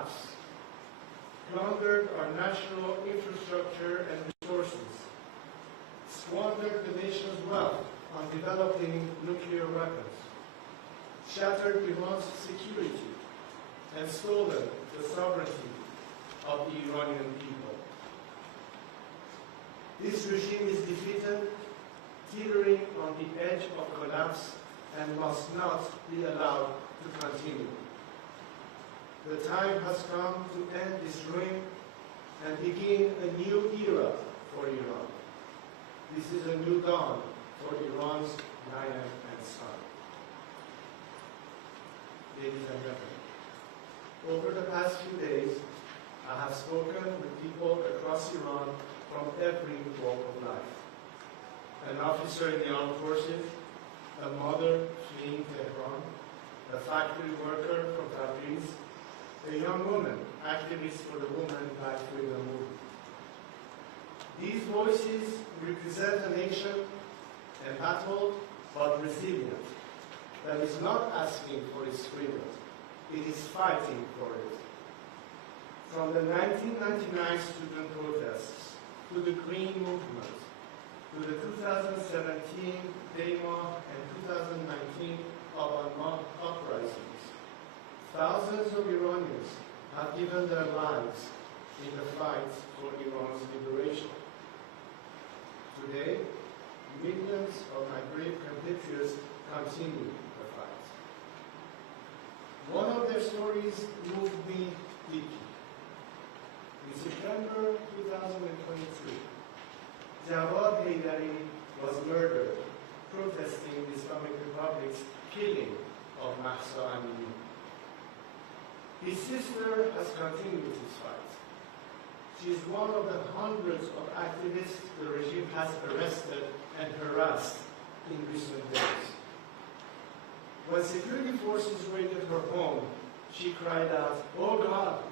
collapse, plundered our national infrastructure and resources, squandered the nation's wealth on developing nuclear weapons, shattered Iran's security, and stolen the sovereignty of the Iranian people. This regime is defeated, teetering on the edge of collapse, and must not be allowed to continue. The time has come to end this reign and begin a new era for Iran. This is a new dawn for Iran's lion and sun. Ladies and gentlemen, over the past few days, I have spoken with people across Iran from every walk of life. An officer in the armed forces, a mother fleeing Tehran, a factory worker from Tabriz, a young woman, activist for the Women Black Freedom Movement. These voices represent a nation embattled but resilient, that is not asking for its freedom, it is fighting for it. From the 1999 student protests, to the Green Movement, to the 2017 Dema and 2019 Awan uprisings, thousands of Iranians have given their lives in the fight for Iran's liberation. Today, millions of my brave compatriots continue the fight. One of their stories moved me deeply. In September 2023, Jawad Haydari was murdered protesting the Islamic Republic's killing of Mahsa Amini. His sister has continued his fight. She is one of the hundreds of activists the regime has arrested and harassed in recent days. When security forces raided her home, she cried out, "Oh God,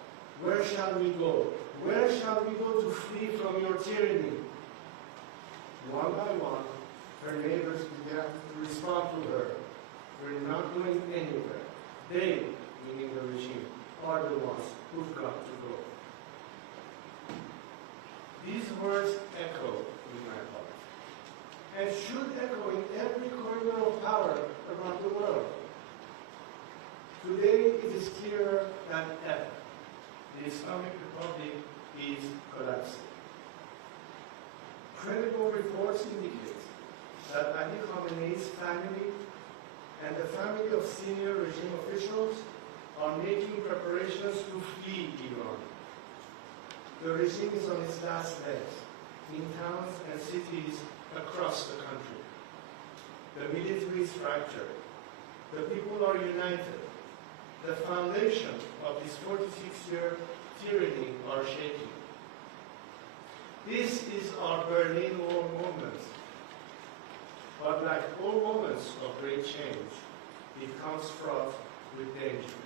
where shall we go? Where shall we go to flee from your tyranny?" One by one, her neighbors began to respond to her, "We're not going anywhere. They," meaning the regime, "are the ones who've got to go." These words echo in my heart, and should echo in every corridor of power around the world. Today, it is clearer than ever. The Islamic Republic is collapsing. Credible reports indicate that Ali Khamenei's family and the family of senior regime officials are making preparations to flee Iran. The regime is on its last legs in towns and cities across the country. The military is fractured. The people are united. The foundation of this 46-year tyranny are shaking. This is our Berlin Wall moment. But like all moments of great change, it comes fraught with danger.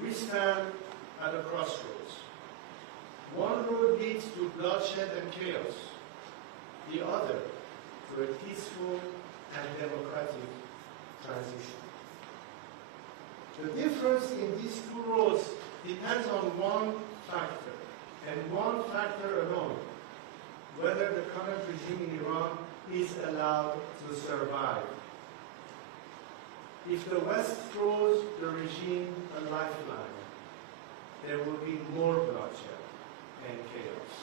We stand at a crossroads. One road leads to bloodshed and chaos, the other to a peaceful and democratic transition. The difference in these two roads depends on one factor, and one factor alone: whether the current regime in Iran is allowed to survive. If the West throws the regime a lifeline, there will be more bloodshed and chaos,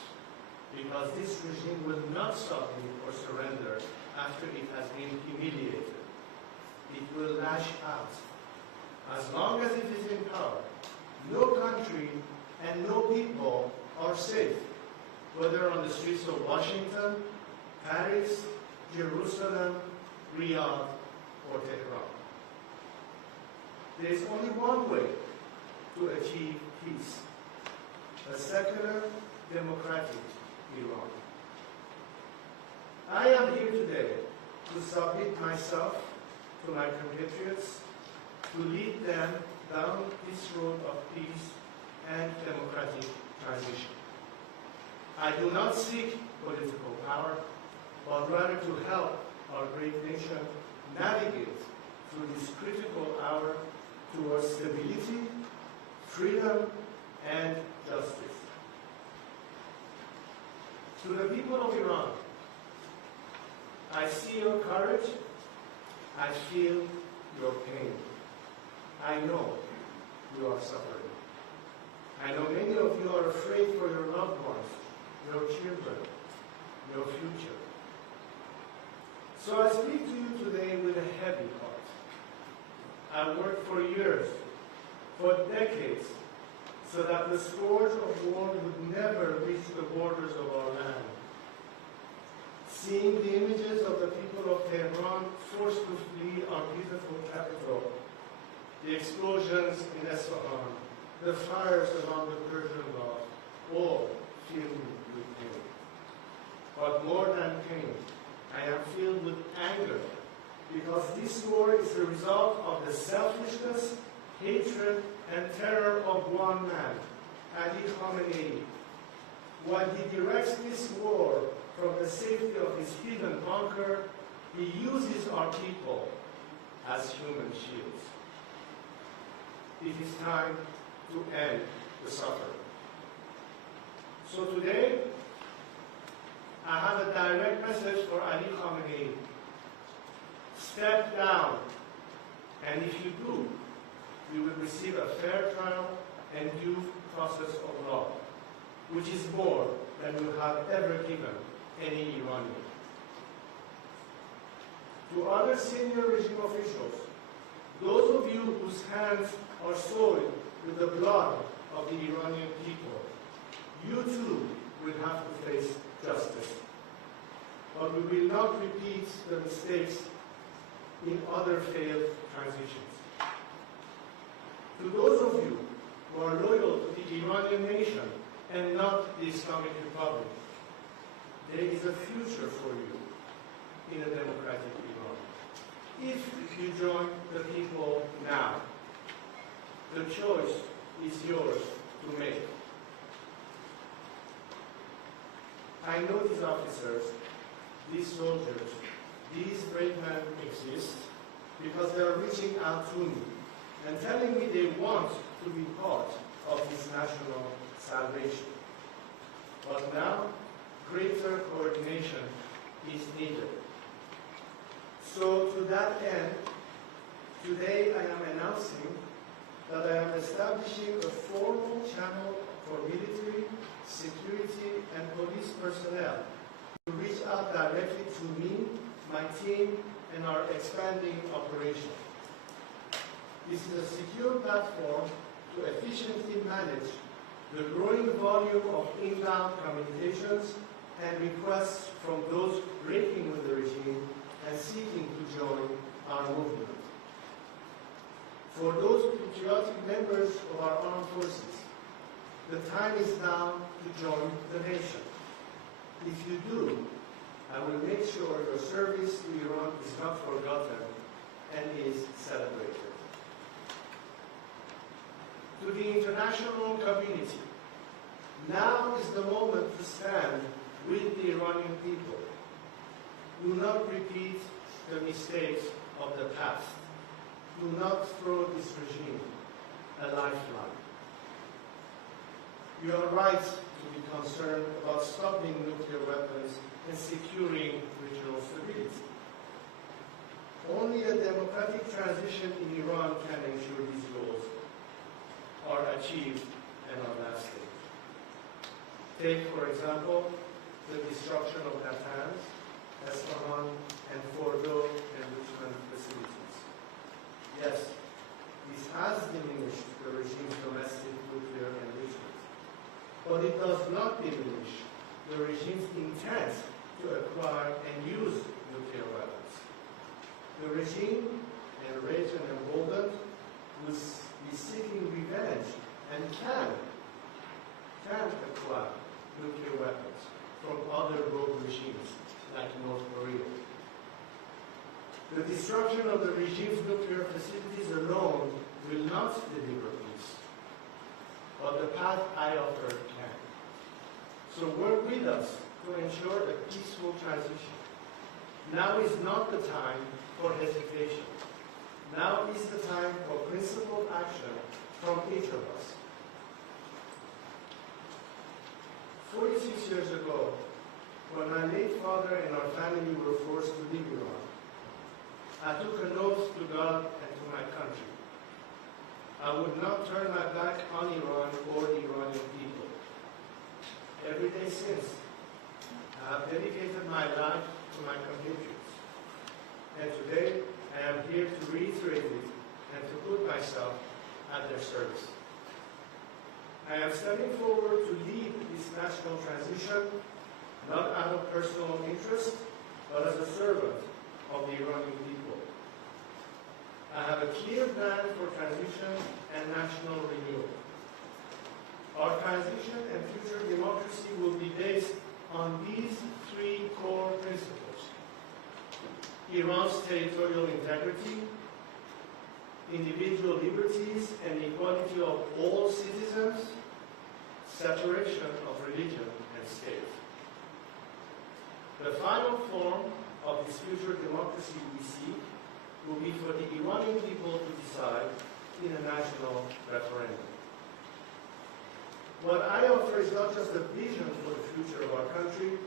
because this regime will not submit or surrender after it has been humiliated. It will lash out. As long as it is in power, no country and no people are safe, whether on the streets of Washington, Paris, Jerusalem, Riyadh, or Tehran. There is only one way to achieve peace: a secular, democratic Iran. I am here today to submit myself to my compatriots, to lead them down this road of peace and democratic transition. I do not seek political power, but rather to help our great nation navigate through this critical hour towards stability, freedom, freedom and justice. To the people of Iran, I see your courage, I feel your pain. I know you are suffering. I know many of you are afraid for your loved ones, your children, your future. So I speak to you today with a heavy heart. I've worked for years, for decades, so that the scourge of war would never reach the borders of our land. Seeing the images of the people of Tehran forced to flee our beautiful capital, the explosions in Isfahan, the fires along the Persian Gulf, all fill me with pain. But more than pain, I am filled with anger, because this war is the result of the selfishness, hatred, and terror of one man, Ali Khamenei. While he directs this war from the safety of his hidden bunker, he uses our people as human shields. It is time to end the suffering. So today, I have a direct message for Ali Khamenei. Step down, and if you do, you will receive a fair trial and due process of law, which is more than you have ever given any Iranian. To other senior regime officials, those of you whose hands are soiled with the blood of the Iranian people, you too will have to face justice. But we will not repeat the mistakes in other failed transitions. To those of you who are loyal to the Iranian nation and not the Islamic Republic, there is a future for you in a democratic Iran. If you join the people now, the choice is yours to make. I know these officers, these soldiers, these brave men exist because they are reaching out to me and telling me they want to be part of this national salvation. But now, greater coordination is needed. So to that end, today I am announcing that I am establishing a formal channel for military, security, and police personnel to reach out directly to me, my team, and our expanding operation. This is a secure platform to efficiently manage the growing volume of inbound communications and requests from those breaking with the regime and seeking to join our movement. For those patriotic members of our armed forces, the time is now to join the nation. If you do, I will make sure your service to Iran is not forgotten and is celebrated. To the international community, now is the moment to stand with the Iranian people. Do not repeat the mistakes of the past. Do not throw this regime a lifeline. You are right to be concerned about stopping nuclear weapons and securing regional stability. Only a democratic transition in Iran can ensure these goals are achieved and are lasting. Take, for example, the destruction of Natanz, Isfahan, and Fordo enrichment facilities. Yes, this has diminished the regime's domestic nuclear enrichment, but it does not diminish the regime's intent to acquire and use nuclear weapons. The regime, enraged and emboldened, will be seeking revenge and can acquire nuclear weapons from other rogue regimes like North Korea. The destruction of the regime's nuclear facilities alone will not deliver peace, but the path I offer can. So work with us to ensure a peaceful transition. Now is not the time for hesitation. Now is the time for principled action from each of us. 46 years ago, when my late father and our family were forced to leave Iran, I took an oath to God and to my country. I would not turn my back on Iran or the Iranian people. Every day since, I have dedicated my life to my compatriots. And today, I am here to reiterate it and to put myself at their service. I am stepping forward to lead this national transition, not out of personal interest, but as a servant of the Iranian people. I have a clear plan for transition and national renewal. Our transition and future democracy will be based on these three core principles: Iran's territorial integrity, individual liberties and equality of all citizens, separation of religion and state. The final form of this future democracy we seek will be for the Iranian people to decide in a national referendum. What I offer is not just a vision for the future of our country,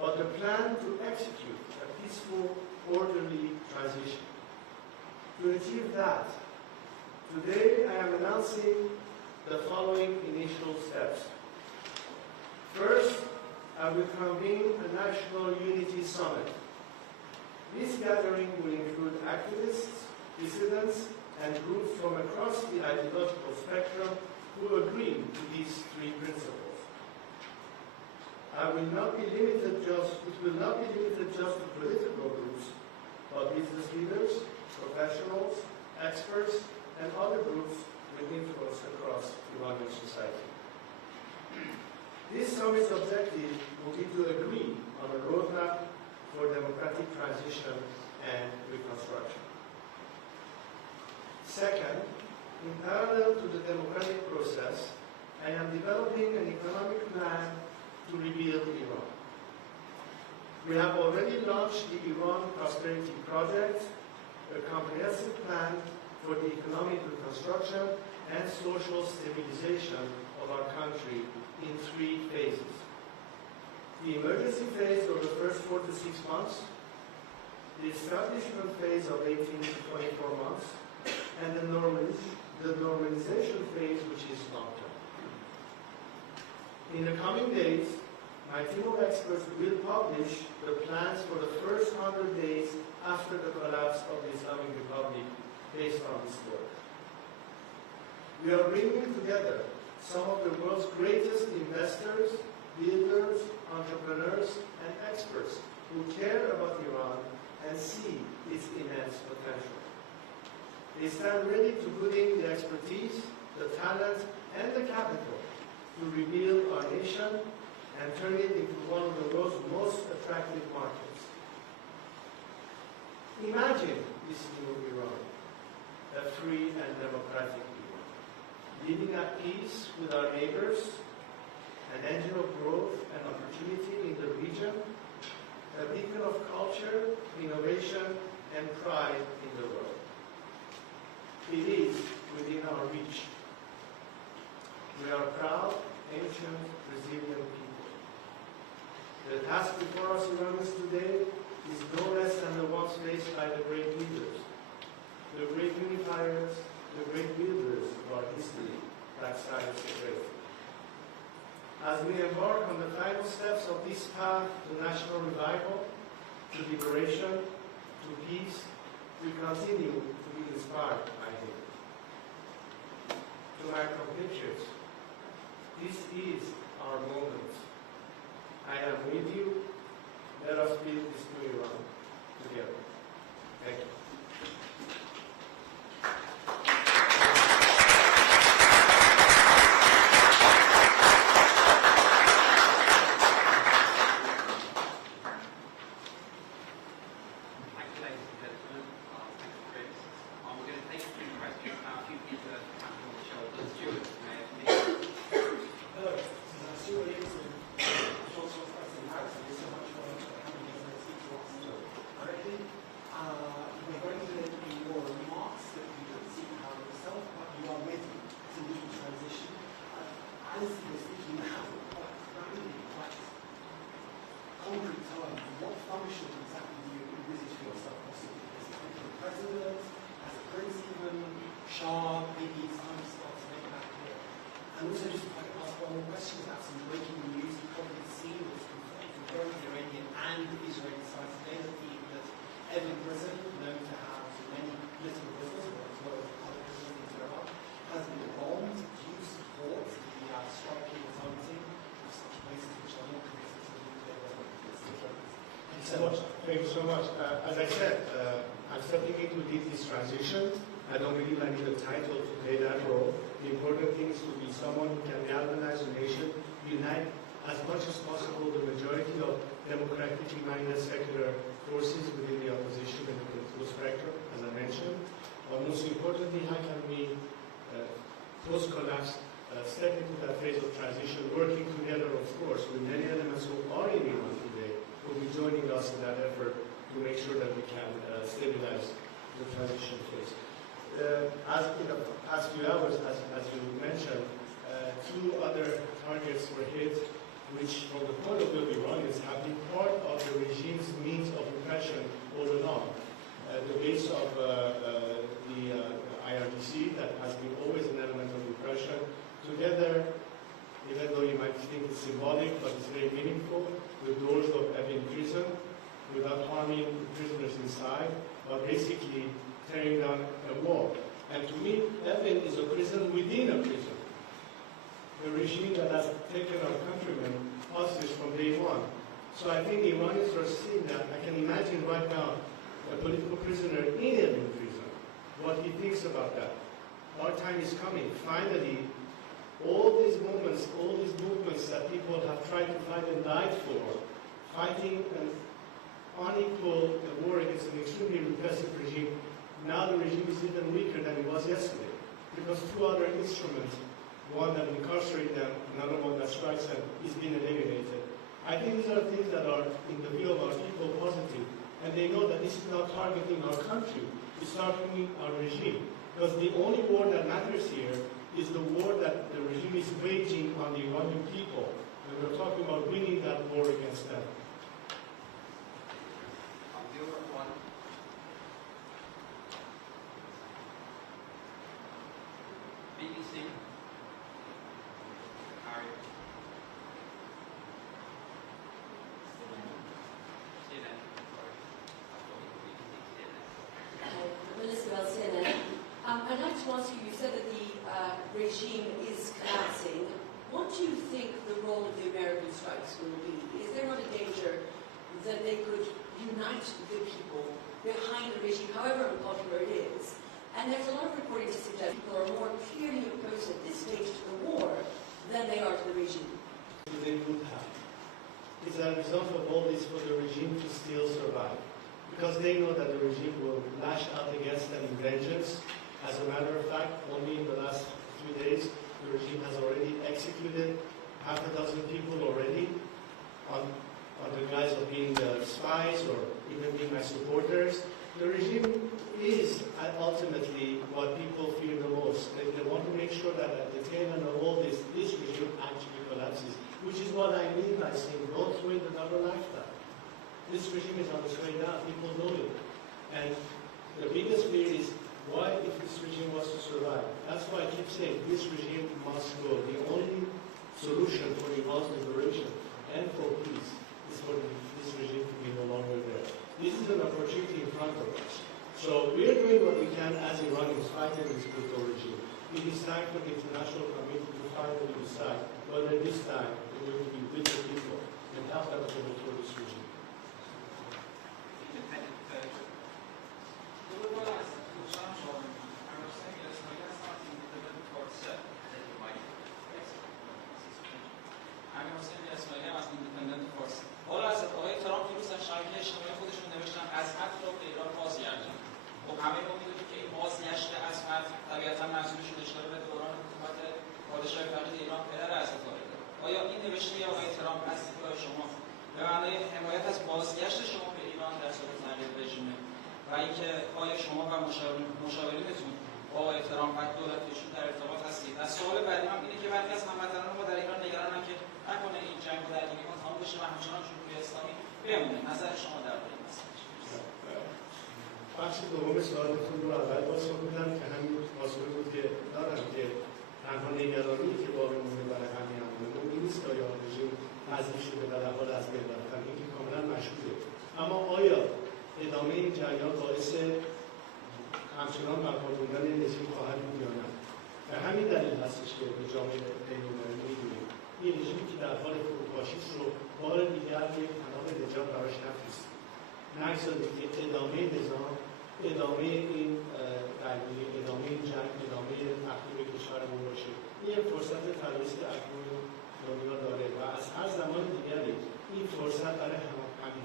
but a plan to execute a peaceful, orderly transition. To achieve that, today I am announcing the following initial steps. First, I will convene a National Unity Summit. This gathering will include activists, dissidents, and groups from across the ideological spectrum who agree to these three principles. It will not be limited just to political groups, but business leaders, professionals, experts, and other groups with influence across Iranian society. This summit's objective will be to agree on a roadmap for democratic transition and reconstruction. Second, in parallel to the democratic process, I am developing an economic plan to rebuild Iran. We have already launched the Iran Prosperity Project, a comprehensive plan for the economic reconstruction and social stabilization of our country in 3 phases. The emergency phase of the first 4 to 6 months, the establishment phase of 18 to 24 months, and the normalization phase, which is long-term. In the coming days, my team of experts will publish the plans for the first 100 days after the collapse of the Islamic Republic based on this work. We are bringing together some of the world's greatest investors, builders, entrepreneurs, and experts who care about Iran and see its immense potential. They stand ready to put in the expertise, the talent, and the capital to rebuild our nation and turn it into one of the world's most attractive markets. Imagine this new Iran, a free and democratic Iran, living at peace with our neighbors, an engine of growth and opportunity in the region, a beacon of culture, innovation, and pride in the world. It is within our reach. We are proud, ancient, resilient people. The task before us Iranians today is no less than the ones faced by the great leaders, the great unifiers, the great builders of our history that started so great. As we embark on the final steps of this path to national revival, to liberation, to peace, we continue to be inspired by him. To my compatriots, this is our moment. I am with you. Let us build this new Iran together. Thank you. Thank you so much. As I said, I'm stepping in to lead this transition. I don't believe I need a title to play that role. The important thing is to be someone who can galvanize the nation, unite as much as possible the majority of democratically minded secular forces within the opposition and the political spectrum, as I mentioned. But most importantly, how can we, post-collapse, step into that phase of transition, working together, of course, with many elements who are in Iran today, who will be joining us in that effort to make sure that we can stabilize the transition phase. As in the past few hours, as you mentioned, two other targets were hit, which from the point of view of Iranians have been part of the regime's means of repression all along. The base of the IRGC, that has been always an element of repression, together, even though you might think it's symbolic, but it's very meaningful, the doors of Evin prison, without harming prisoners inside, but basically tearing down a wall. And to me, Evin is a prison within a prison. The regime that has taken our countrymen hostage from day one. So I think the Iranians are seeing that. I can imagine right now a political prisoner in Evin prison, what he thinks about that. Our time is coming. Finally, all these movements that people have tried to fight and died for, fighting an unequal war against an extremely repressive regime, now the regime is even weaker than it was yesterday, because two other instruments, one that incarcerates them, another one that strikes them, is being eliminated. I think these are things that are, in the view of our people, positive, and they know that this is not targeting our country, it's targeting our regime, because the only war that matters here is the war that the regime is waging on the Iranian people, and we're talking about winning that war against them. BBC. Harry. CNN. Melissa Bell, CNN. I'd like to ask you, you said that the regime is collapsing. What do you think the role of the American strikes will be? Is there not a danger that they could unite the people behind the regime, however unpopular it is? And there's a lot of reporting to suggest people are more clearly opposed at this stage to the war than they are to the regime. They would have. It's a result of all this for the regime to still survive. Because they know that the regime will lash out against them in vengeance. As a matter of fact, only in the last few days, the regime has already executed half a dozen people already on the guise of being spies or even being my supporters. The regime is ultimately what people fear the most. They want to make sure that at the tail end of all this regime actually collapses, which is what I mean by saying don't wait another lifetime. This regime is on its way down. People know it. And the biggest fear is, why if this regime was to survive? That's why I keep saying this regime must go. The only solution for Iran's liberation and for peace is for this regime to be no longer there. This is an opportunity in front of us. So we are doing what we can as Iranians fighting this brutal regime. It is time for the international community to finally decide whether this time we're going to be with the people and help them to overthrow this regime. حالا از آقای ترامپ دیروز در شبکه اجتماعی خودشون نوشتن اسد رو به ایران بازگردونید. خب همه ما میدونیم که این بازگشت اسد طبیعتا منظورشون اشاره به دوران حکومت پادشاه فقید ایران پدر اسد داره. آیا این نوشته آقای ترامپ از دیدگاه شما به معنای حمایت از بازگشت شما به ایران در صورت تغییر رژیمه و اینکه آیا شما و مشاورینتون با آقای ترامپ و دولتشون در ارتباط هستید؟ از سوال بعدی هم اینه که بعضی از هموطنان ما در ایران نگرانن که نکنه این جنگ و درگیری ها تمام بشه و همچنان جمهوری اسلامی بمونه. نظر شما درباره این مسئله چیست؟ بخش دوم سوالتون رو اول پاسخ میدم که همین پاسخی بود که دارم که تنها نگرانی که باقی مونده برای همین همون این نیست که آیا رژیم تضعیف شده و در حال از بین رفتن، این که کاملا مشهوده. اما آیا ادامه این جریان باعث همچنان برپا موندن رژیم خواهد بود یا نه؟ به همین دلیل هستش که به جامعه بین‌المللی می‌گوییم این رژیمی که در حال فروپاشی است رو بار دیگر یک پناه نجات براش نفرستید. نگذارید که ادامه نظام، ادامه این درگیری، ادامه این جنگ، ادامه تخریب کشورمون باشه. این فرصت طلایی که اکنون دنیا داره و از هر زمان دیگری این فرصت برای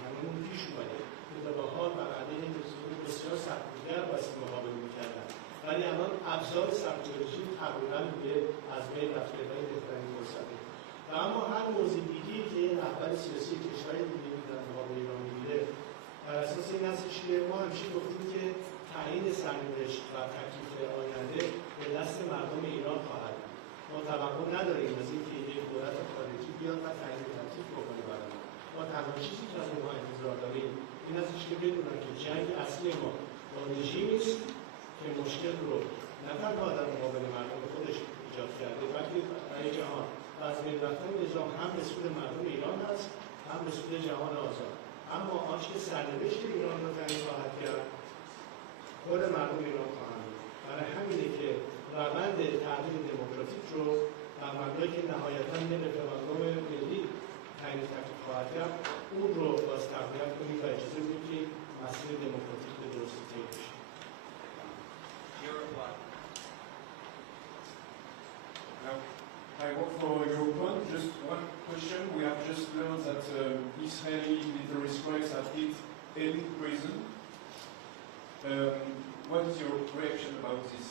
هممون پیش اومده که به حال بر علیه رژیم بسیار سختگیر باید مقابله می‌کردن، ولی الان ابزار سخت رژیم تقریبا دیگه از بین رفته و این بهترین فرصته. و اما هر موضوع دیگه‌ای که این رهبر سیاسی کشور دیگه در مقابل ایران میگیره، بر اساس این هستش که ما همیشه گفتیم که تعیین سرنوشت و تکلیف آینده به دست مردم ایران خواهد بود. ما توقع نداریم از اینکه یک دولت خارجی بیاد و تعیین تکلیف بکنه برای ما تنها چیزی که از اونها انتظار داریم این هستش که بدونن که جنگ اصلی ما با رژیمی است که مشکل رو نه تنها در مقابل مردم خودش ایجاد کرده بلکه برای جهان و از بین رفتن نظام هم به سود مردم ایران هست هم به سود جهان آزاد. اما آنچه سرنوشت ایران رو تعیین خواهد کرد خود مردم ایران خواهند بود. برای همینه که روند تغییر دموکراتیک رو در مبنایی که نهایتاً به رفراندوم ملی تعیین تکلیف خواهد کرد اون رو باز تقویت کنیم و اجازه بدیم که مسیر دموکراتیک به درستی طی بشه. I work for Europol. Just one question. We have just learned that Israeli military strikes have hit elite prison. What is your reaction about this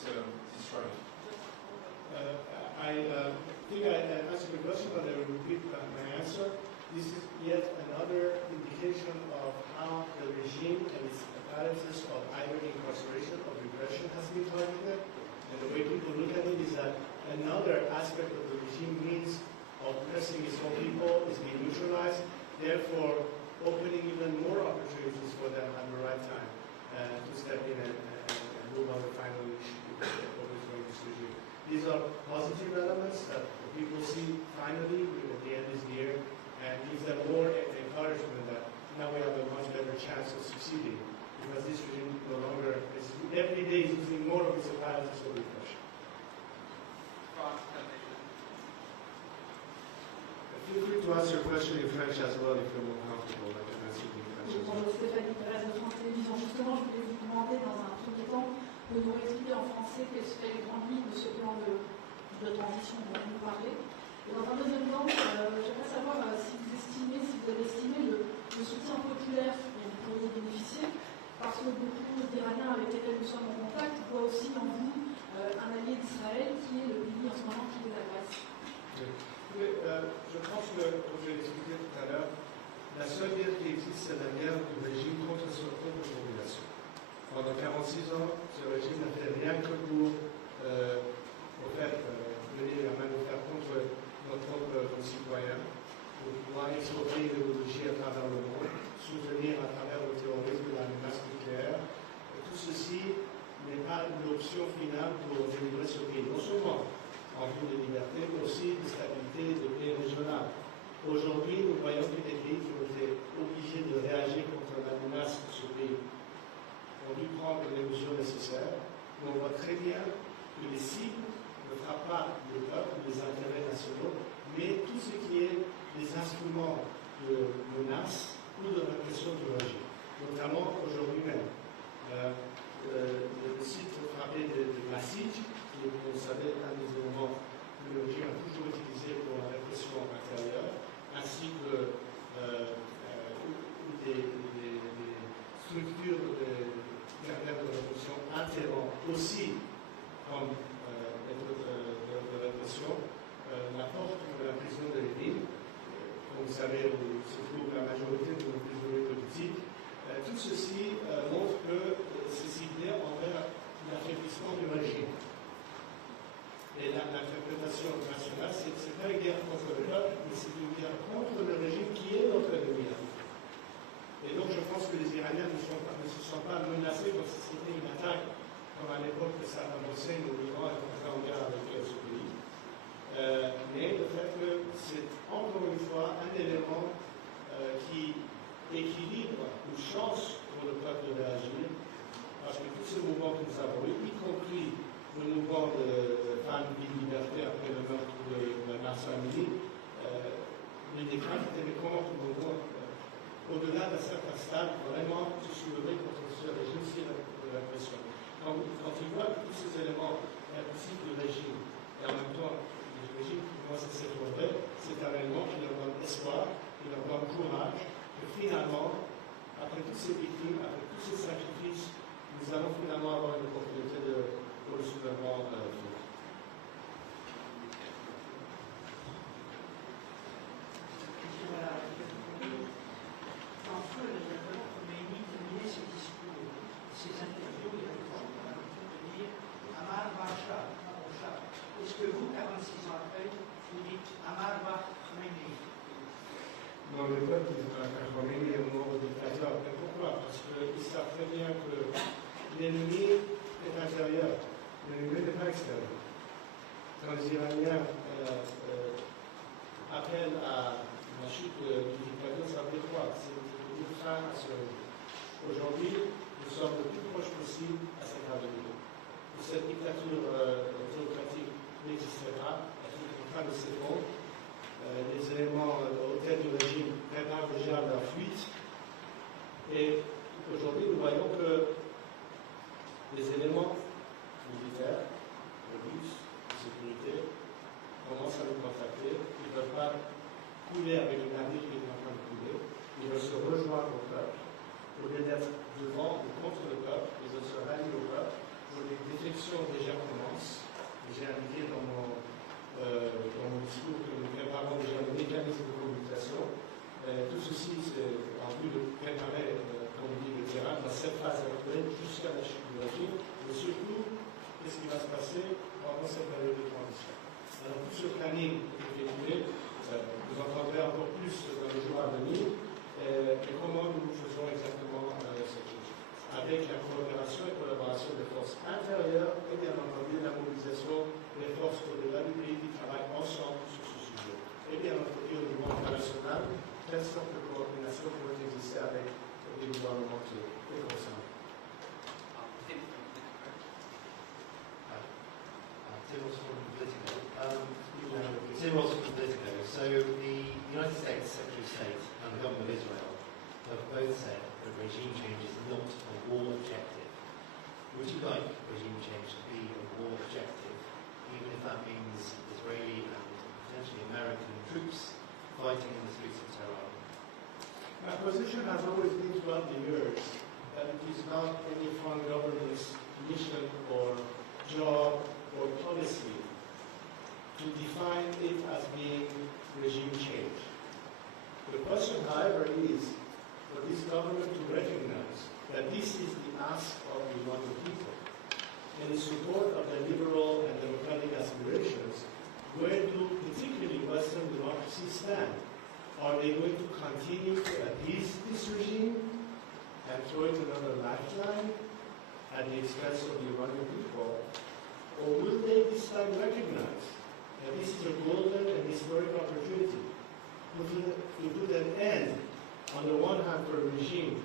strike? I think I answered the question, but I will repeat my answer. This is yet another indication of how the regime and its apparatus of either incarceration or repression has been targeted. And the way people look at it is that another aspect of the regime means oppressing its own people is being neutralized, therefore opening even more opportunities for them at the right time to step in and move on the final issue of this regime. These are positive elements that people see finally at the end is near and gives them more encouragement that now we have a much better chance of succeeding because this regime no longer is every day is using more of its apparatus of repression. Feel free to ask your question in French as well if you're more comfortable. I can answer it in French as well. Stéphanie Perez de France Télévisions. Justement, je voulais vous demander dans un premier temps de nous expliquer en français quelles seraient les grandes lignes de ce plan de transition dont vous nous parlez. Et dans un deuxième temps, j'aimerais savoir si vous avez estimé le soutien populaire dont vous pourriez bénéficier, parce que beaucoup d'Iraniens avec lesquels nous sommes en contact voient aussi en vous un allié d'Israël qui est le pays en ce moment qui est la Grèce. Je pense que, comme je l'ai expliqué tout à l'heure, la seule guerre qui existe, c'est la guerre du régime contre sa propre population. Pendant 46 ans, ce régime n'a fait rien que pour venir la main de fer contre nos propres concitoyens, pour pouvoir exporter l'idéologie à travers le monde, soutenir à travers le terrorisme la menace nucléaire. Et tout ceci n'est pas l'option finale pour délivrer ce pays. Non seulement en vue de liberté, mais aussi de stabilité de paix régionale. Aujourd'hui, nous voyons que des pays qui ont été obligés de réagir contre la menace de ce pays ont dû prendre les mesures nécessaires. Mais on voit très bien que les cibles ne frappent pas le peuple, les intérêts nationaux, mais tout ce qui est des instruments de menace ou de répression du régime, notamment aujourd'hui même. Le site frappé de Massige, qui est, vous le savez, un des éléments que le régime a toujours utilisé pour la répression intérieure, ainsi que des structures de répression intérieure aussi comme méthode de répression, la porte de la prison de Lénine, comme vous savez, où se trouve la majorité de nos prisonniers politiques. Tout ceci montre que c'est ciblé envers l'affaiblissement du régime. Et l'interprétation nationale, ce n'est pas une guerre contre le peuple, mais c'est une guerre contre le régime qui est notre ennemi. Et donc je pense que les Iraniens ne se sont pas menacés comme si c'était une attaque, comme à l'époque de Saddam Hussein où l'Iran est entré en guerre avec ce pays. Mais le fait que c'est encore une fois un élément qui équilibre une chance pour le peuple de réagir, parce que tous ces mouvements que nous avons eus, y compris le mouvement de femmes de liberté après le meurtre de Massa Amini, les décrets étaient mais comment pouvons-nous au-delà d'un certain stade, vraiment se soulever contre ce régime si de répression. Quand il voit que tous ces éléments participent du régime, et en même temps, le régime commence à s'effondrer, c'est un élément qui leur donne espoir, qui leur donne courage, que finalement, après toutes ces victimes, après tous ces sacrifices, nous allons finalement avoir une opportunité pour le soulèvement final. Est-ce que vous, 46 ans après, vous dites Amar Bah Khomeini? Non, le peuple Khomeini est au nom du dictateur. Mais pourquoi? Parce qu'ils savent très bien que l'ennemi est intérieur, l'ennemi n'est pas extérieur. Quand les Iraniens appellent à la chute du dictateur, ça veut dire quoi? C'est une fin à ce régime. Aujourd'hui, nous sommes le plus proche possible à cette réalité. Cette dictature théocratique n'existerait pas, elle est en train de s'effondrer. Les éléments au tête du régime préparent déjà leur fuite. Et aujourd'hui, nous voyons que les éléments militaires, le luxe, de sécurité, commencent à nous contacter. Ils ne veulent pas couler avec le navire qui est en train de couler. Ils veulent se rejoindre au peuple. Au lieu d'être devant ou contre le peuple, ils veulent se rallier au peuple. Les défections déjà commencent. J'ai indiqué dans mon discours que nous préparons déjà le mécanisme de communication. Tout ceci, c'est en vue de préparer, comme dit le terrain, dans cette phase actuelle jusqu'à la chute du régime. Mais surtout, qu'est-ce qui va se passer pendant cette période de transition? Alors, tout ce planning est effectué. Vous entendrez encore plus dans les jours à venir. Et comment nous faisons exactement cette chose? Avec la coopération et collaboration des forces intérieures et bien entendu la mobilisation des forces au-delà du pays qui travaillent ensemble sur ce sujet. Et bien entendu au niveau international, quelle sorte de coordination pourrait exister avec les gouvernements qui les concernent. Tim Ross from Politico. So the United States Secretary of State and the government of Israel have both said that regime change is not a war objective. Would you like regime change to be a war objective, even if that means Israeli and potentially American troops fighting in the streets of Tehran? My position has always been throughout the years that it is not any foreign government's mission or job or policy to define it as being regime change. The question, however, is for this government to recognize that this is the ask of the Iranian people. And in support of their liberal and democratic aspirations, where do particularly Western democracies stand? Are they going to continue to appease this regime and throw it another lifeline at the expense of the Iranian people? Or will they this time recognize that this is a golden and historic opportunity to put an end, on the one hand, for a regime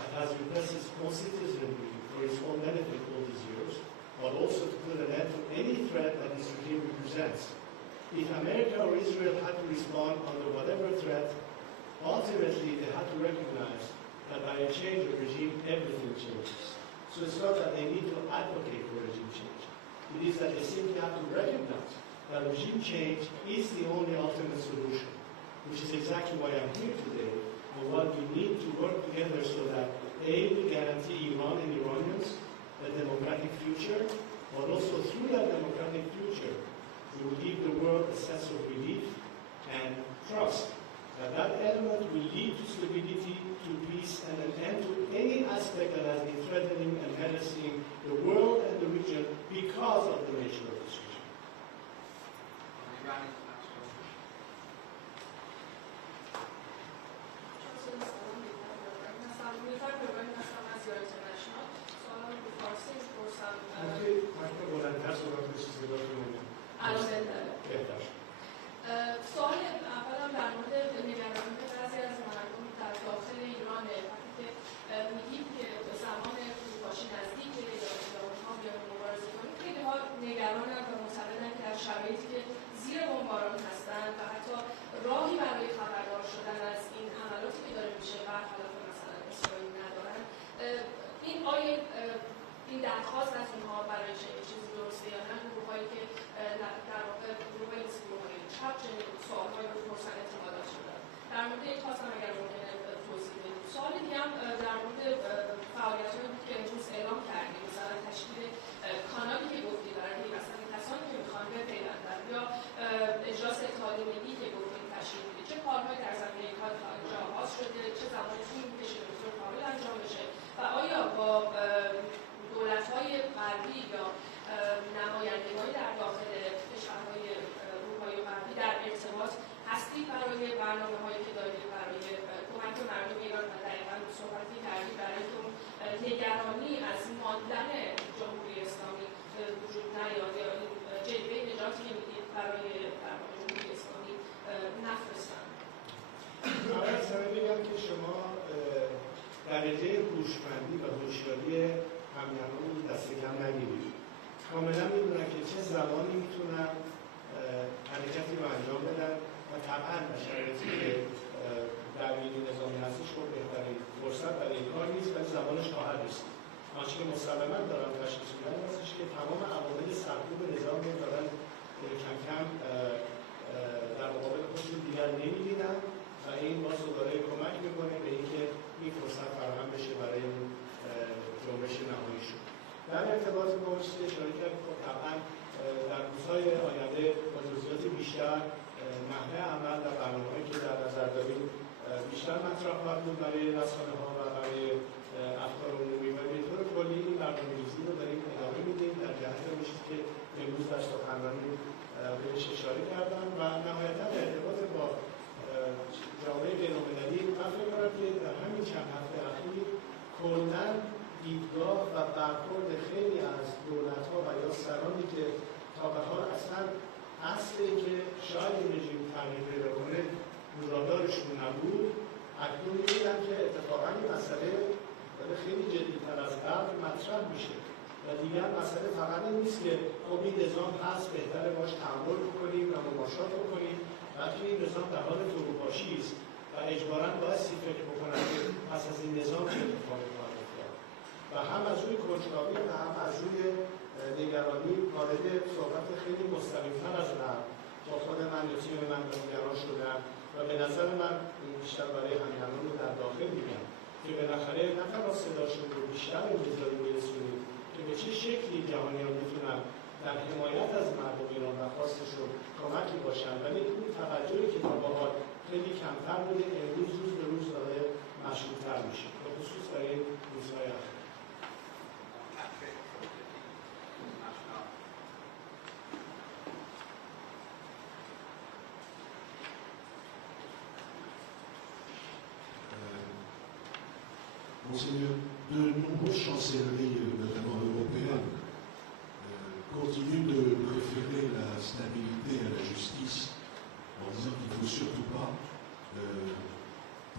that has repressed its own citizenry for its own benefit all these years, but also to put an end to any threat that this regime represents. If America or Israel had to respond under whatever threat, ultimately they had to recognize that by a change of regime, everything changes. So it's not that they need to advocate for regime change. It is that they simply have to recognize that regime change is the only ultimate solution, which is exactly why I'm here today, and what we need to work together so that A, we guarantee Iran and Iranians a democratic future, but also through that democratic future, we will give the world a sense of relief and trust that that element will lead to stability, to peace, and an end to any aspect that has been threatening and menacing the world and the region because of the nature of this region. سوال اولم در مورد نگرانی بعضی از مردم در داخل ایران وقتی که میگید که زمان فروپاشی نزدیکه یا اصلاحات ها بیان مبارزه کنید، خیلی ها نگرانند و معتقدند که در شرایطی که زیر بمباران خواستم اگر ممکنه توضیح بدید. سوال دیگه هم در مورد فعالیت‌هایی بود که امروز اعلام کردیم، مثلا تشکیل کانالی که گفتید برای مثلا کسانی که میخوان بپیوندن یا اجراس اتحادیه ملی که گفتید تشکیل میدید، چه کارهایی در زمینه کار تا اینجا آغاز شده، چه زمانی طول می‌کشه به طور کامل انجام بشه و آیا با دولت‌های غربی یا نمایندگانی در داخل کشورهای اروپایی و غربی در ارتباط هستید برای برنامه‌هایی که دارید برای کمک به مردم ایران و دقیقاً صحبتی کردید برای اینکه اون نگرانی از ماندن جمهوری اسلامی وجود نیاد یا این جلوه نجاتی که میدید برای جمهوری اسلامی نفرستن. اول سر بگم که شما درجه هوشمندی و هوشیاری همگران دست کم نگیرید. کاملا میدونن که چه زمانی میتونن حرکتی رو انجام بدن و طبعا شرایطی که در این نظامی هستش رو بهترین فرصت برای این کار نیست ولی زمانش خواهد رسید. آنچه که مسلما دارم تشخیص میدم هستش که تمام عوامل سرکوب نظام رو دارن کم کم در مقابل خودشون دیگر نمیبینن و این باز دوباره کمک میکنه به اینکه این فرصت فراهم بشه برای جنبش نهاییشون. در ارتباط با اون چیزی اشاره کردیم خب طبعا در روزهای آینده با جزئیات بیشتر نحوه عمل و برنامه‌هایی که در نظر داریم بیشتر مطرح خواهد بود برای رسانه‌ها و برای افکار عمومی و به طور کلی این برنامه‌ریزی رو داریم ادامه میدیم در جهت اون چیزی که امروز در سخنرانی بهش اشاره کردم و نهایتاً در ارتباط با جامعه بین‌المللی من فکر می‌کنم که در همین چند هفته اخیر کلاً دیدگاه و برخورد خیلی از دولت‌ها و یا سرانی که تا به حال اصلا اصلی که شاید این رژیم تغییر پیدا کنه روزگارشون نبود، اکنون می‌بینن که اتفاقاً این مسئله خیلی جدی‌تر از قبل مطرح میشه و دیگر مسئله فقط این نیست که خب این نظام هست بهتره باش تعامل بکنیم و مماشات بکنیم، بلکه این نظام در حال فروپاشی است و اجباراً بایستی فکر بکنن که پس از این نظام چه اتفاقی خواهد افتاد و هم از روی کنجکاوی و هم از روی نگرانی وارد صحبت خیلی مستقیم‌تر از قبل با خود من یا تیم من و دیگران شدن و به نظر من بیشتر برای همگران رو در داخل میگم که بالاخره نه تنها صداشون رو بیشتر به میزانی میرسونیم که به چه شکلی جهانیان میتونن در حمایت از مردم ایران و خواستشون کمکی باشن، ولی این توجهی که تا به حال خیلی کمتر بوده امروز روز به روز داره مشروط‌تر میشه به خصوص در این روزهای اخیر. Monseigneur, de nombreuses chancelleries, notamment européennes, continuent de préférer la stabilité à la justice en disant qu'il ne faut surtout pas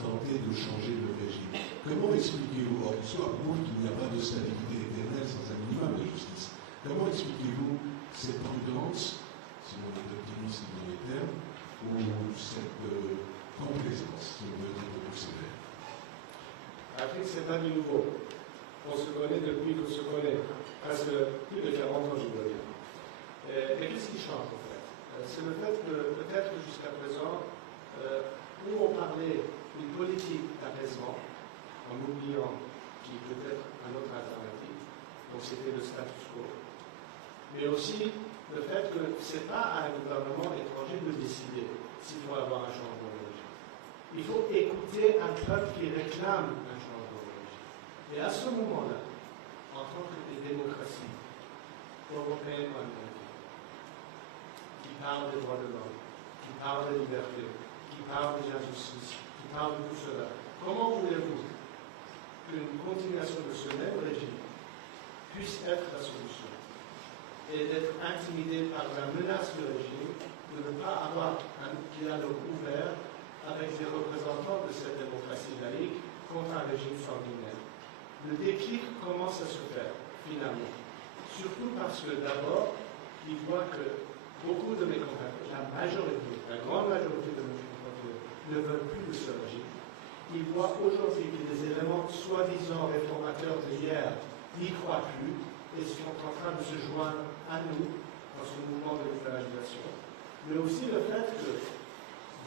tenter de changer le régime. Comment expliquez-vous, or soit pour qu'il n'y a pas de stabilité éternelle sans un minimum de justice, comment expliquez-vous cette prudence, si on est optimiste dans les termes, ou cette complaisance, si on veut être plus sévère? L'Afrique, c'est pas du nouveau. On se connaît depuis qu'on se connaît, presque plus de 40 ans, je dois dire. Mais qu'est-ce qui change, en fait? C'est le fait que, peut-être jusqu'à présent, où on parlait d'une politique d'apaisement, en oubliant qui peut être un autre alternative, donc c'était le status quo. Mais aussi le fait que ce n'est pas à un gouvernement étranger de décider s'il faut avoir un changement de régime. Il faut écouter un peuple qui réclame un changement de régime. Et à ce moment-là, en tant que des démocraties européennes ou américaines, qui parlent des droits de l'homme, qui parlent des libertés, qui parlent des injustices, qui parlent de tout cela, comment voulez-vous qu'une continuation de ce même régime puisse être la solution et d'être intimidé par la menace du régime, de ne pas avoir un dialogue ouvert avec les représentants de cette démocratie laïque contre un régime sanguinaire. Le déclic commence à se faire, finalement. Surtout parce que d'abord, ils voient que beaucoup de mes compatriotes, la majorité, la grande majorité de mes compatriotes ne veulent plus de ce régime. Ils voient aujourd'hui que les éléments soi-disant réformateurs d'hier n'y croient plus et sont en train de se joindre à nous dans ce mouvement de libéralisation. Mais aussi le fait que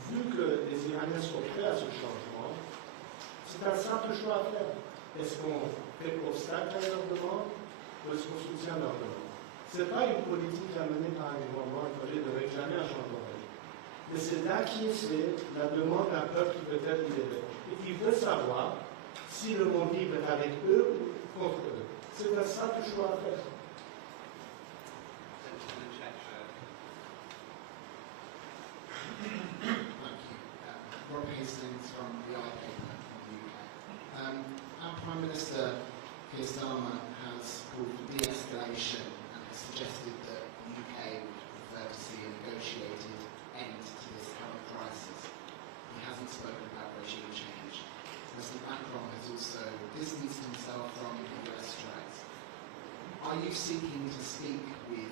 vu que les Iraniens sont prêts à ce changement, c'est un simple choix à faire. Est-ce qu'on fait obstacle à leur demande ou est-ce qu'on soutient leur demande? Ce n'est pas une politique à mener par un gouvernement, un projet de réclamer un changement de vie. Mais c'est d'acquiescer la demande d'un peuple qui peut être libéré et qui veut savoir si le monde libre est avec eux ou contre eux. C'est un simple choix à faire. Rob Hastings from the iPaper from the UK. Our Prime Minister, Keir Starmer, has called for de-escalation and has suggested that the UK would prefer to see a negotiated end to this current crisis. He hasn't spoken about regime change. President Macron has also distanced himself from the US threats. Are you seeking to speak with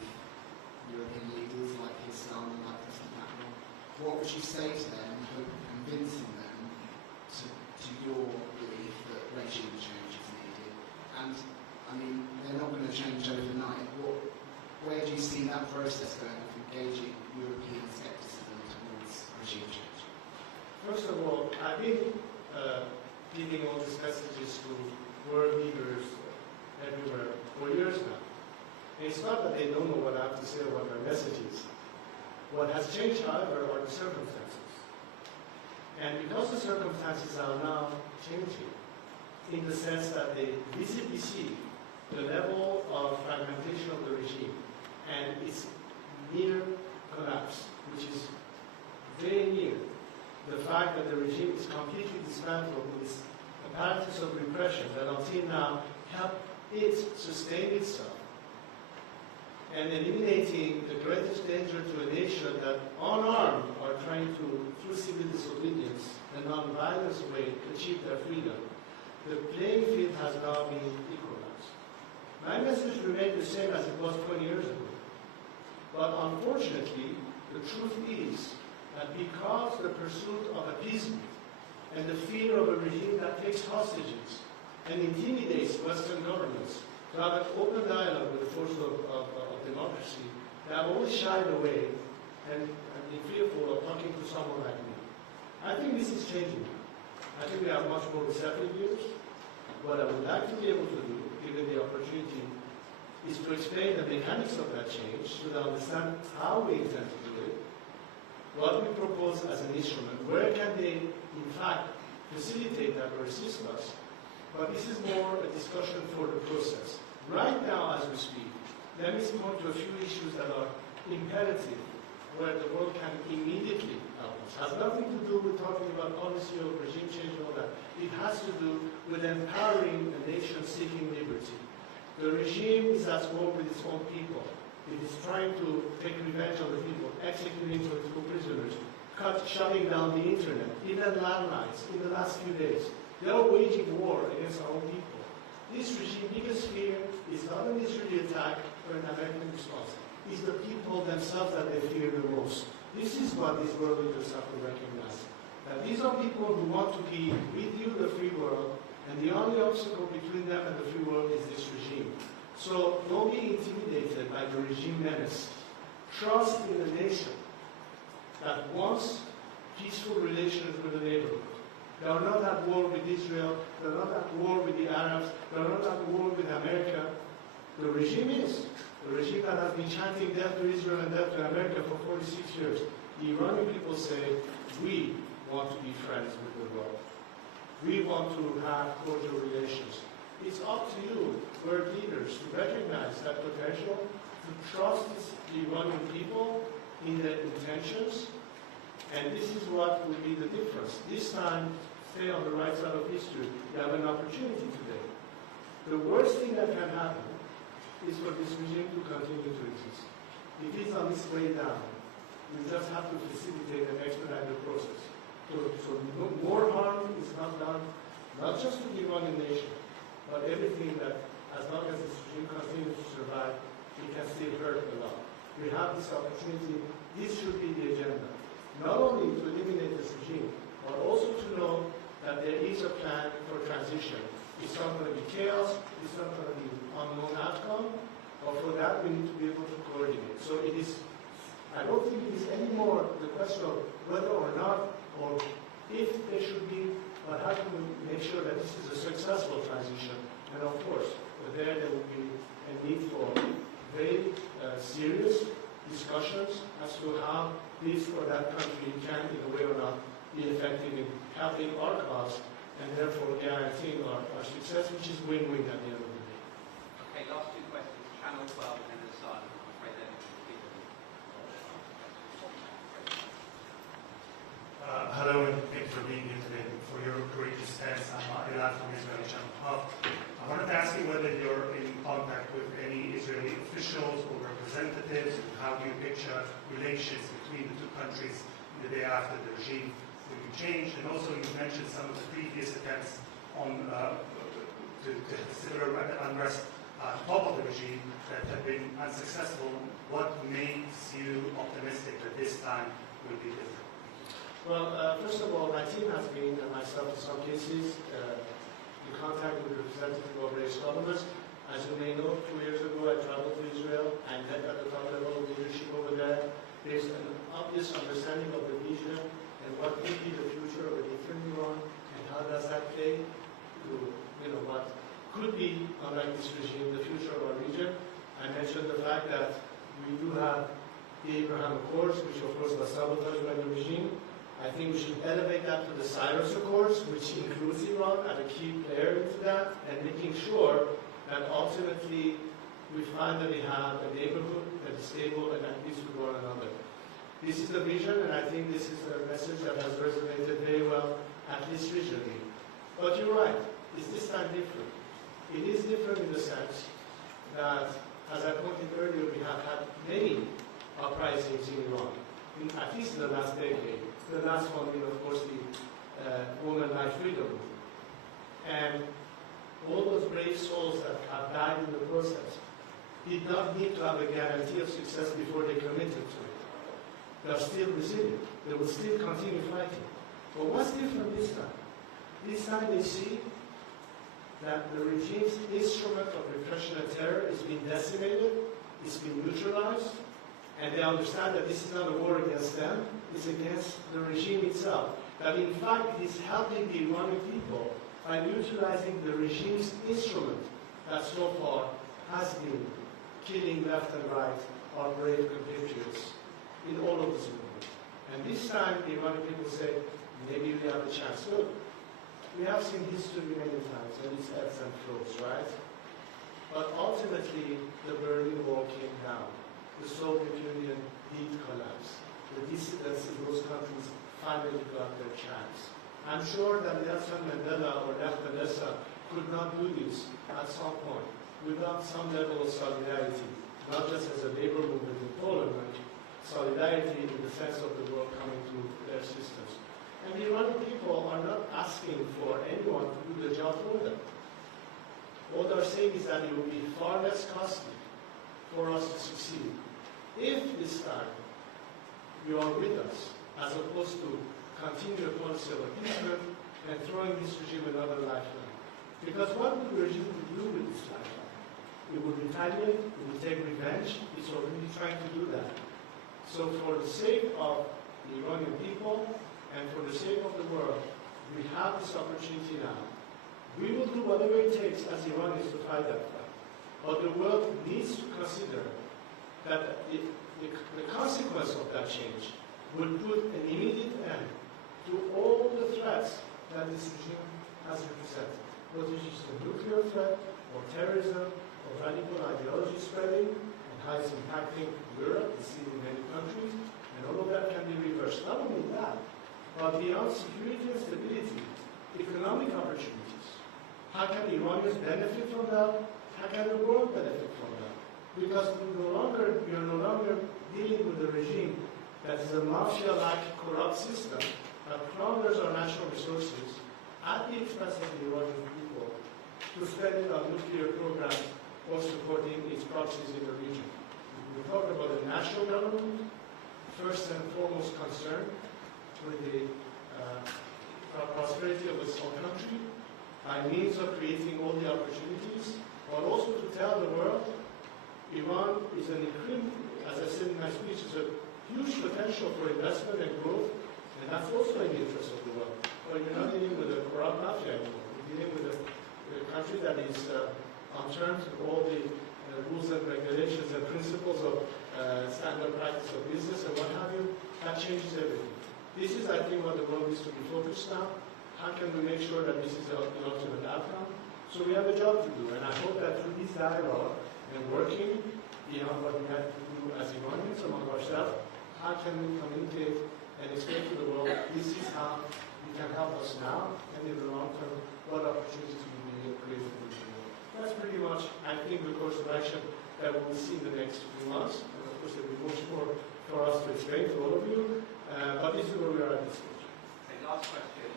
European leaders like Keir Starmer, like President Macron? What would you say to them in hope of convincing them to your belief that regime change is needed? And, I mean, they're not going to change overnight. Where do you see that process going of engaging European scepticism towards regime change? First of all, I've been giving all these messages to world leaders everywhere for years now. And it's not that they don't know what I have to say or what my message is. What has changed, however, are the circumstances. And because the circumstances are now changing, in the sense that they visibly see the level of fragmentation of the regime and its near collapse, which is very near, the fact that the regime is completely dismantled with this apparatus of repression that until now helped it sustain itself, and eliminating the greatest danger to a nation that, unarmed, are trying to, through civil disobedience and non-violence way, achieve their freedom. The playing field has now been equalized. My message remained the same as it was 20 years ago. But unfortunately, the truth is that because the pursuit of appeasement and the fear of a regime that takes hostages and intimidates Western governments to have an open dialogue with the force of democracy, they have always shied away and been fearful of talking to someone like me. I think this is changing now. I think we have much more receptive views. What I would like to be able to do, given the opportunity, is to explain the mechanics of that change so they understand how we intend to do it, what we propose as an instrument, where can they, in fact, facilitate that or assist us. But this is more a discussion for the process. Right now, as we speak, let me point to a few issues that are imperative, where the world can immediately help us. It has nothing to do with talking about policy or regime change and all that. It has to do with empowering a nation seeking liberty. The regime is at war with its own people. It is trying to take revenge on the people, executing political prisoners, shutting down the internet, even landlines in the last few days. They are waging war against our own people. This regime's biggest fear is not an Israeli attack or an American response. It's the people themselves that they fear the most. This is what these world leaders have to recognize. That these are people who want to be with you, the free world, and the only obstacle between them and the free world is this regime. So don't be intimidated by the regime menace. Trust in the nation that wants peaceful relations with the neighborhood. They are not at war with Israel. They are not at war with the Arabs. They are not at war with America. The regime is. The regime that has been chanting death to Israel and death to America for 46 years. The Iranian people say, we want to be friends with the world. We want to have cordial relations. It's up to you, world leaders, to recognize that potential, to trust the Iranian people in their intentions, and this is what will be the difference. This time, stay on the right side of history. You have an opportunity today. The worst thing that can happen is for this regime to continue to exist. It is on its way down. We just have to facilitate and expedite the process. So more harm is not done, not just to the Iranian nation, but everything that, as long as this regime continues to survive, it can still hurt a lot. We have this opportunity. This should be the agenda. Not only to eliminate this regime, but also to know that there is a plan for transition. It's not going to be chaos, it's not going to be unknown outcome, but for that we need to be able to coordinate. So it is, I don't think it is anymore the question of whether or not, or if there should be, but how can we make sure that this is a successful transition? And of course, there will be a need for very serious discussions as to how this or that country can, in a way or not, be effective in helping our cause and therefore guaranteeing our success, which is win-win at the end of the day. Okay, last two questions. Channel 12 and then the side. I'm afraid they're hello, and thank you for being here today, for your courageous stance. I'm Ilan from Israeli Channel 12. I wanted to ask you whether you're in contact with any Israeli officials or representatives, and how do you picture relations between the two countries in the day after the regime will be changed? And also, you mentioned some of the previous attempts on to similar unrest at the top of the regime that have been unsuccessful. What makes you optimistic that this time will be different? Well, first of all, my team has been, and myself in some cases, in contact with representatives of various governments. As you may know, 2 years ago I traveled to Israel and met at the top level of leadership over there. There's an obvious understanding of the vision and what could be the future of a different Iran, and how does that play to, what could be, unlike this regime, the future of our region. I mentioned the fact that we do have the Abraham Accords, which of course was sabotaged by the regime. I think we should elevate that to the Cyrus Accords, which includes Iran as a key player into that, and making sure that ultimately we find that we have a neighborhood that is stable and at peace with one another. This is the vision, and I think this is a message that has resonated very well, at least regionally. But you're right, is this time different? It is different in the sense that, as I pointed earlier, we have had many uprisings in Iran, at least in the last decade. The last one being, of course, the Women Life Freedom Movement. And all those brave souls that have died in the process did not need to have a guarantee of success before they committed to it. They are still resilient. They will still continue fighting. But what's different this time? This time they see that the regime's instrument of repression and terror is being decimated, it's being neutralized, and they understand that this is not a war against them, it's against the regime itself. That in fact it is helping the Iranian people by neutralizing the regime's instrument that so far has been killing left and right our brave compatriots in all of this movement. And this time the Iranian people say, maybe we have a chance. Look, we have seen history many times, and it's ebbs and flows, right? But ultimately, the Berlin Wall came down. The Soviet Union did collapse. The dissidents in those countries finally got their chance. I'm sure that Nelson Mandela or Lech Walesa could not do this at some point without some level of solidarity, not just as a labor movement in Poland, but solidarity in the sense of the world coming to their systems. And the Iranian people are not asking for anyone to do the job for them. What they're saying is that it will be far less costly for us to succeed if this time you are with us, as opposed to continue a policy of appeasement and throwing this regime another lifeline. Because what would the regime do with this lifeline? It would retaliate, it would take revenge, it's already trying to do that. So for the sake of the Iranian people and for the sake of the world, we have this opportunity now. We will do whatever it takes as Iranians to fight that fight. But the world needs to consider that the consequence of that change would put an immediate end to all the threats that this regime has represented, whether it's a nuclear threat, or terrorism, or radical ideology spreading, and how it's impacting Europe, we see it in many countries, and all of that can be reversed. Not only that, but beyond security and stability, economic opportunities. How can the Iranians benefit from that? How can the world benefit from that? Because we are no longer dealing with a regime that is a mafia-like corrupt system that squanders our natural resources at the expense of the Iranian people to spend it on nuclear programs or supporting its proxies in the region. We talk about the national government, first and foremost concerned with the prosperity of its own country, by means of creating all the opportunities, but also to tell the world Iran is as I said in my speech, is a huge potential for investment and growth, and And that's also in the interest of the world. But you're not dealing with a corrupt mafia anymore. You're dealing with a country that is on terms with all the rules and regulations and principles of standard practice of business and what have you. That changes everything. This is, I think, what the world needs to be focused on. How can we make sure that this is the ultimate outcome? So we have a job to do, and I hope that through this dialogue and working beyond what we have to do as Iranians among ourselves, how can we communicate and explain to the world this is how you can help us now, and in the long term, what opportunities will be created in the world. That's pretty much, I think, the course of action that we will see in the next few months. And of course, there will be much more for us to explain to all of you, but this is where we are at this stage. Okay, last question.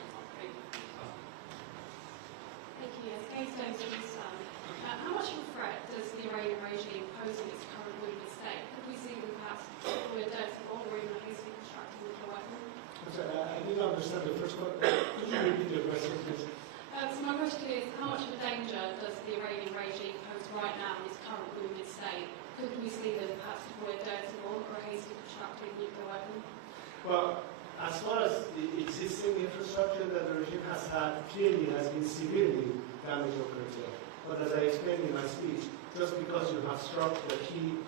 Thank you. Yes, Kate Stones from the Sun. How much of a threat does the Iranian regime pose in its current ruling state? Could we see them perhaps with a dirty bomb or even a hastily constructed nuclear weapon? I didn't understand the first one. Could you repeat your question, please? So my question is, how much of a danger does the Iranian regime pose right now in its current ruling state? Could we see them perhaps deploy a dirty bomb or a hastily constructed nuclear weapon? Well, as far as the existing infrastructure that the regime has had, clearly has been severely damaged or curtailed. But as I explained in my speech, just because you have struck the key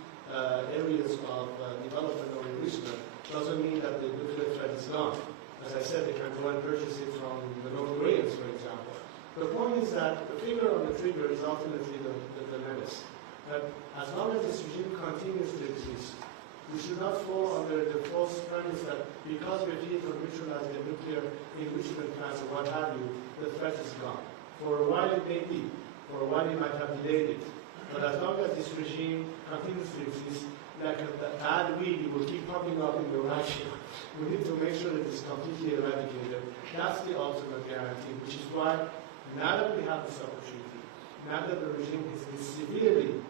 areas of development or enrichment doesn't mean that the nuclear threat is gone. As I said, they can go and purchase it from the North Koreans, for example. The point is that the finger on the trigger is ultimately the menace. That as long as this regime continues to exist, we should not fall under the false premise that because we're dealing to neutralize the nuclear enrichment plants or what have you, the threat is gone. For a while it may be, for a while it might have delayed it. But as long as this regime continues to exist, like a bad weed, it will keep popping up in the Russia. We need to make sure that it's completely eradicated. That's the ultimate guarantee, which is why now that we have this opportunity, now that the regime has been severely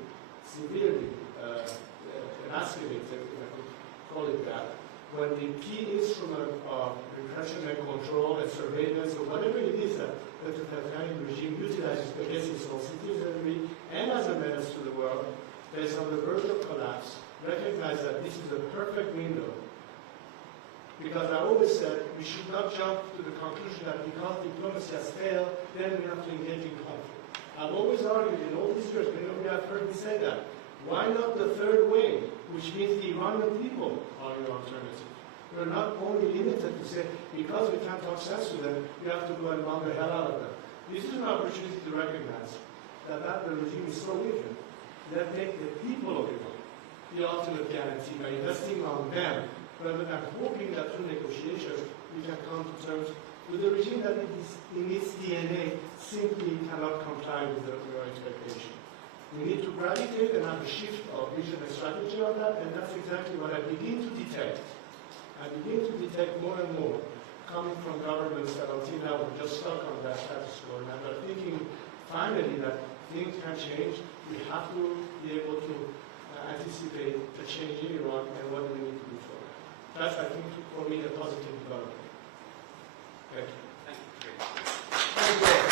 emasculated, if I could call it that, when the key instrument of repression and control and surveillance or whatever it is that the totalitarian regime utilizes against its own citizenry and as a menace to the world, that is on the verge of collapse, recognize that this is a perfect window. Because I always said we should not jump to the conclusion that because diplomacy has failed, then we have to engage in conflict. I've always argued in all these years, many of you have heard me say that. Why not the third way, which means the Iranian people are your alternative? We're not only limited to say, because we can't talk sense to them, we have to go and bomb the hell out of them. This is an opportunity to recognize that the regime is so wicked that make the people of Iran the ultimate guarantee by investing on them, rather than hoping that through negotiations we can come to terms with a regime that in its DNA simply cannot comply with our expectation. We need to gravitate and have a shift of vision and strategy on that, and that's exactly what I begin to detect. I begin to detect more and more coming from governments that until now were just stuck on that status quo, and are thinking finally that things can change. We have to be able to anticipate the change in Iran and what we need to do for it. That's, I think, for me, a positive development. Thank you. Thank you.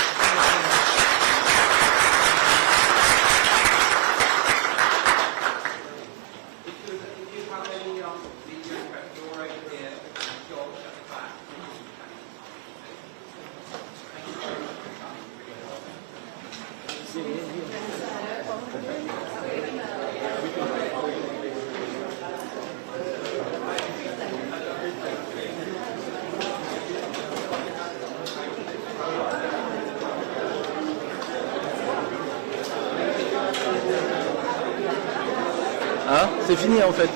Hein? C'est fini en fait.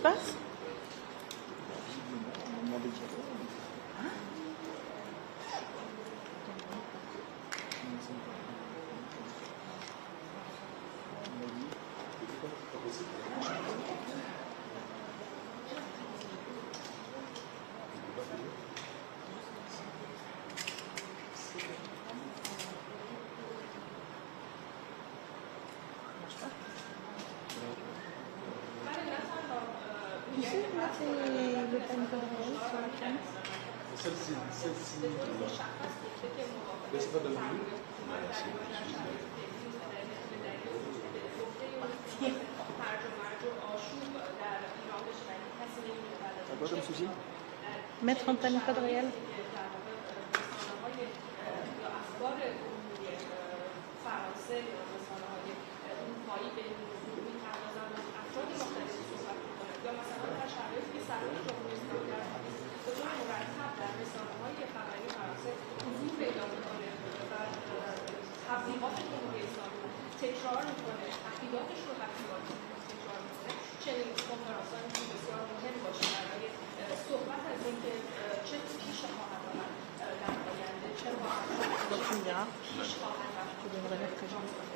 passe? Mettre en pleine code réel. تکرار میکنه عقیداتش رو تکرار میکنه چنین کنفرانس‌هایی که بسیار مهم باشه برای صحبت از اینکه چه پیش خواهد آمد در آینده چه پیش خواهد رفت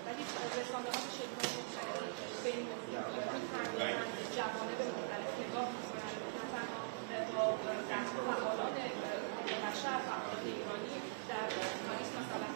ولی رسانه‌ها به شکل‌های مختلف به این جوانب مختلف نگاه میکنن نه تنها با فعالان بشر فعالان ایرانی در پاریس مثلا